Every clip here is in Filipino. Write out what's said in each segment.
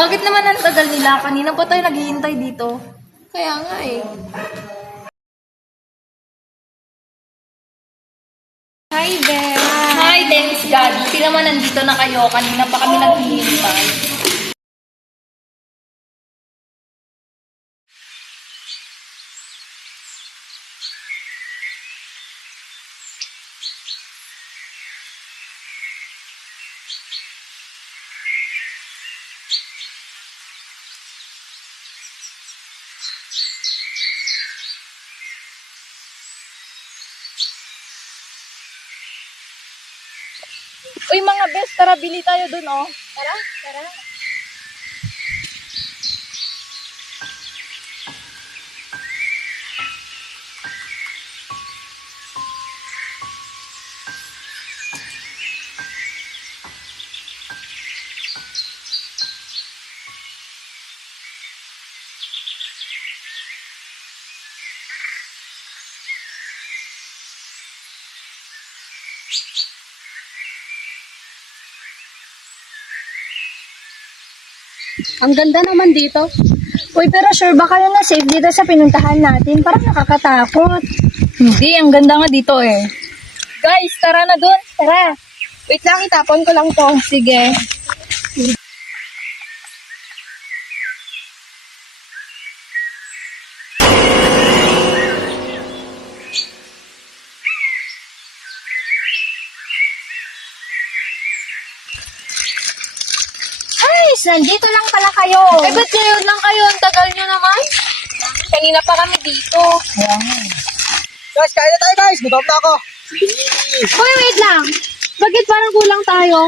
Bakit naman ang tagal nila? Kanina pa tayo naghihintay dito. Kaya nga eh. Hi there! Hi, thanks God. Buti naman nandito na kayo. Kanina pa kami naghihintay. Uy mga best, tara bili tayo dun oh. Tara, tara. Ang ganda naman dito. Uy, pero sure ba kayo na safe dito sa pinuntahan natin? Parang nakakatakot. Hindi, ang ganda nga dito eh. Guys, tara na dun. Tara. Wait lang, itapon ko lang to. Sige. Guys, nandito lang pala kayo. Eh, ba't ngayon lang kayo? Ang tagal nyo naman. Kanina pa kami dito. Guys, kain na tayo guys. Gutom na ako. Uy, wait lang. Bakit parang kulang tayo?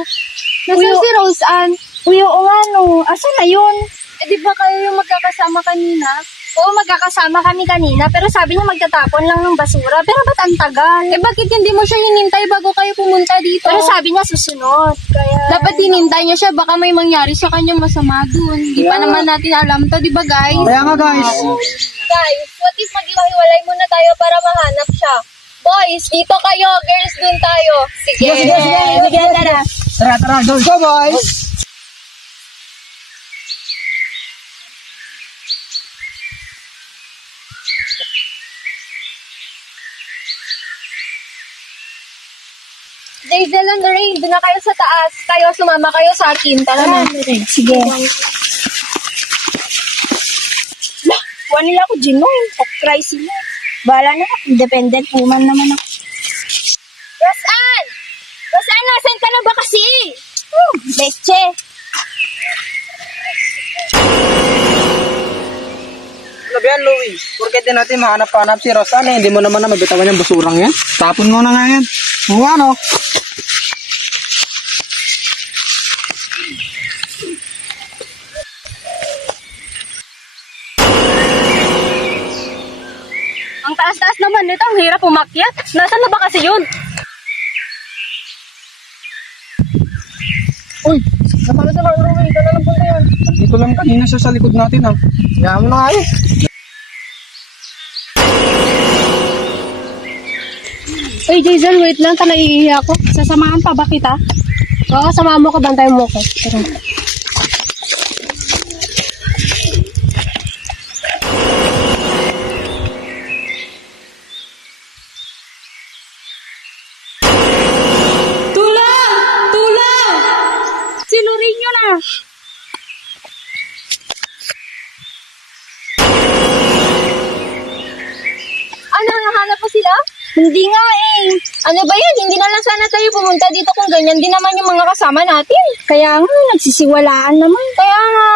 Nasaan si Rose Ann? Uy, oo nga no. Asan na yun? Eh, di ba kayo yung magkakasama kanina? Oo, magkakasama kami kanina, pero sabi niya magtatapon lang ng basura. Pero ba't ang tagal? Eh, bakit hindi mo siya hinintay bago kayo pumunta dito? Pero sabi niya susunod. Kaya... dapat hinintay niya siya. Baka may mangyari sa kanyang masama dun. Di pa naman natin alam to, di ba guys? Kaya nga guys. Guys, what if maghiwalay muna tayo para mahanap siya? Boys, dito kayo. Girls, dun tayo. Sige. Sige, tara. Tara, tara. Go boys. Jaisel and Rain, doon na kayo sa taas. Kayo, sumama kayo sa akin. Tara na. Sige. Kuha nila ako, Ginoy. Try sila. Bahala na. Independent woman naman ako. Roseanne! Roseanne, nasan ka na ba kasi? Leche. Ano ba yan, Louie? Porket din natin mahanap-hanap si Rosan eh. Hindi mo naman na mabitawan yung basurang yan. Tapon mo na nga yan. Oo ano? Ang taas-taas naman nito. Ang hirap umakyat. Nasaan na ba kasi yun? Uy! Napanood na Louie. Ika na lang po na yan. Dito lang kanina siya sa likod natin ha. Kaya mo na nga eh. Uy, Jason, wait lang. Naiihi ako. Sasamahan pa ba kita? Oo, samahan mo ka. Bantayan mo ko. Tara. Tulong! Tulong! Sinurin nyo na. Ano, nahanap mo sila? Hindi nga eh. Ano ba yan? Hindi na lang sana tayo pumunta dito kung ganyan din naman yung mga kasama natin. Kaya nga, nagsisiwalaan naman. Kaya nga.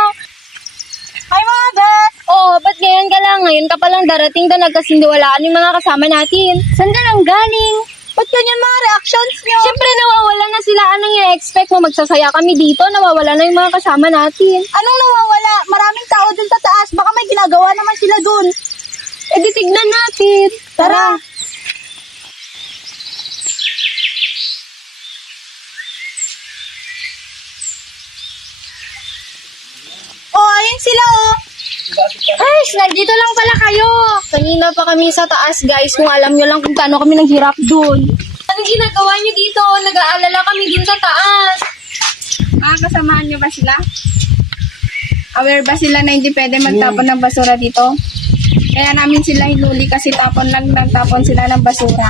Hi, mga bet! Oh, ba't ngayon ka lang? Ngayon ka palang darating na nagkasindiwalaan yung mga kasama natin. Saan ka lang galing? Ba't ganyan mga reactions nyo? Siyempre nawawala na sila. Anong i-expect mo? Magsasaya kami dito. Nawawala na yung mga kasama natin. Anong nawawala? Maraming tao dun sa taas. Baka may ginagawa naman sila dun. Eh di tignan natin. Tara. Oh, ayun sila oh. Guys, nandito lang pala kayo. Kanina pa kami sa taas, guys. Kung alam nyo lang kung paano kami naghirap dun. Anong ginagawa nyo dito? Nag-aalala kami dun sa taas. Kasamaan nyo ba sila? Aware ba sila na hindi pwede magtapon ng basura dito? Kaya namin sila hinuli kasi tapon lang ng tapon sila ng basura.